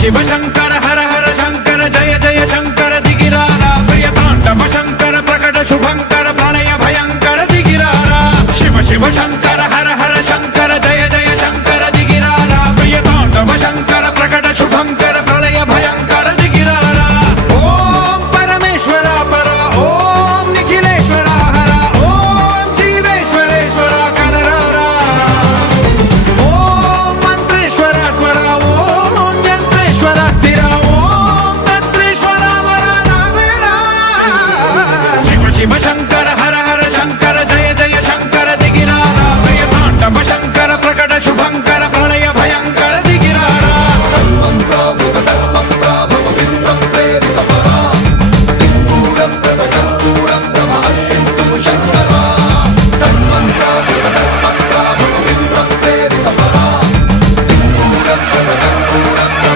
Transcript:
शिव शंकर हर हर शंकर जय जय शंकर दिगिरारा प्रिय तांडव शंकर प्रकट शुभंकर प्रणय भयंकर दिगिरारा शिव शिव शंकर